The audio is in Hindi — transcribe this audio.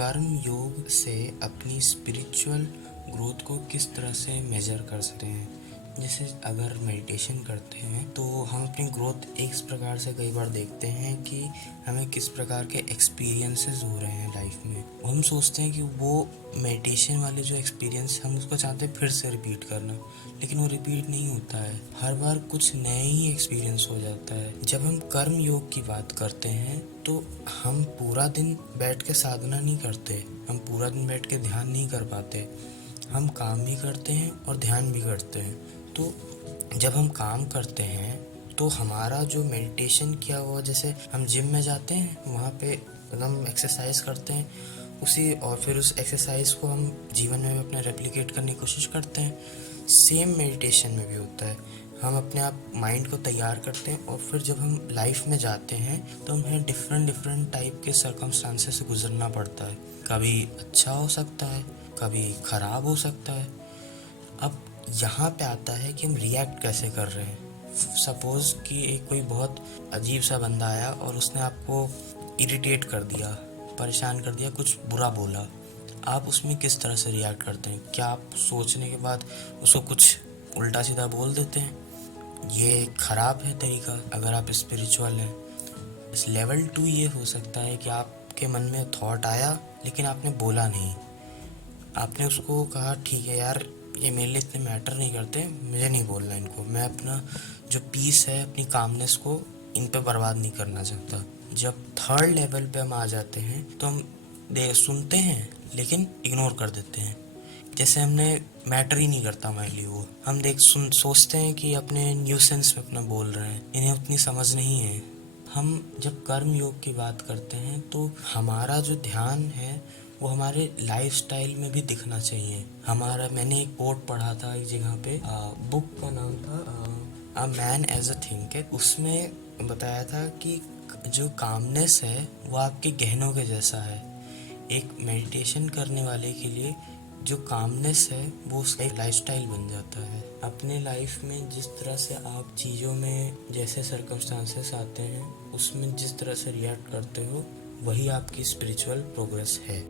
कर्म योग से अपनी स्पिरिचुअल ग्रोथ को किस तरह से मेजर कर सकते हैं। जैसे अगर मेडिटेशन करते हैं तो हम अपनी ग्रोथ इस प्रकार से कई बार देखते हैं कि हमें किस प्रकार के एक्सपीरियंसेस हो रहे हैं लाइफ में। हम सोचते हैं कि वो मेडिटेशन वाले जो एक्सपीरियंस हम उसको चाहते हैं फिर से रिपीट करना, लेकिन वो रिपीट नहीं होता है। हर बार कुछ नए ही एक्सपीरियंस हो जाता है। जब हम कर्म योग की बात करते हैं तो हम पूरा दिन बैठ के साधना नहीं करते, हम पूरा दिन बैठ के ध्यान नहीं कर पाते। हम काम भी करते हैं और ध्यान भी करते हैं। तो जब हम काम करते हैं तो हमारा जो मेडिटेशन किया हुआ, जैसे हम जिम में जाते हैं वहाँ पे एकदम एक्सरसाइज करते हैं उसी, और फिर उस एक्सरसाइज को हम जीवन में अपने रेप्लिकेट करने की कोशिश करते हैं। सेम मेडिटेशन में भी होता है। हम अपने आप माइंड को तैयार करते हैं और फिर जब हम लाइफ में जाते हैं तो हमें डिफरेंट टाइप के सर्कमस्टांसेस से गुजरना पड़ता है। कभी अच्छा हो सकता है, कभी ख़राब हो सकता है। अब यहाँ पे आता है कि हम रिएक्ट कैसे कर रहे हैं। सपोज़ कि एक कोई बहुत अजीब सा बंदा आया और उसने आपको इरिटेट कर दिया, परेशान कर दिया, कुछ बुरा बोला। आप उसमें किस तरह से रिएक्ट करते हैं? क्या आप सोचने के बाद उसको कुछ उल्टा सीधा बोल देते हैं? ये ख़राब है तरीका अगर आप स्पिरिचुअल हैं। इस लेवल 2 ये हो सकता है कि आपके मन में थॉट आया लेकिन आपने बोला नहीं। आपने उसको कहा ठीक है यार, ये मेरे लिए इतने मैटर नहीं करते, मुझे नहीं बोलना इनको, मैं अपना जो पीस है, अपनी कामनेस को इन पे बर्बाद नहीं करना चाहता। जब थर्ड लेवल पे हम आ जाते हैं तो हम सुनते हैं लेकिन इग्नोर कर देते हैं, जैसे हमने मैटर ही नहीं करता हमारे लिए वो। हम सोचते हैं कि अपने न्यूसेंस में अपना बोल रहे हैं, इन्हें उतनी समझ नहीं है। हम जब कर्म योग की बात करते हैं तो हमारा जो ध्यान है वो हमारे लाइफस्टाइल में भी दिखना चाहिए। मैंने एक कोट पढ़ा था एक जगह पे, बुक का नाम था a man as a thinker. उसमें बताया था कि जो कामनेस है वो आपके गहनों के जैसा है। एक मेडिटेशन करने वाले के लिए जो कामनेस है वो उसका एक लाइफस्टाइल बन जाता है। अपने लाइफ में जिस तरह से आप चीज़ों में जैसे सर्कमस्टांसेस आते हैं उसमें जिस तरह से रिएक्ट करते हो वही आपकी स्पिरिचुअल प्रोग्रेस है।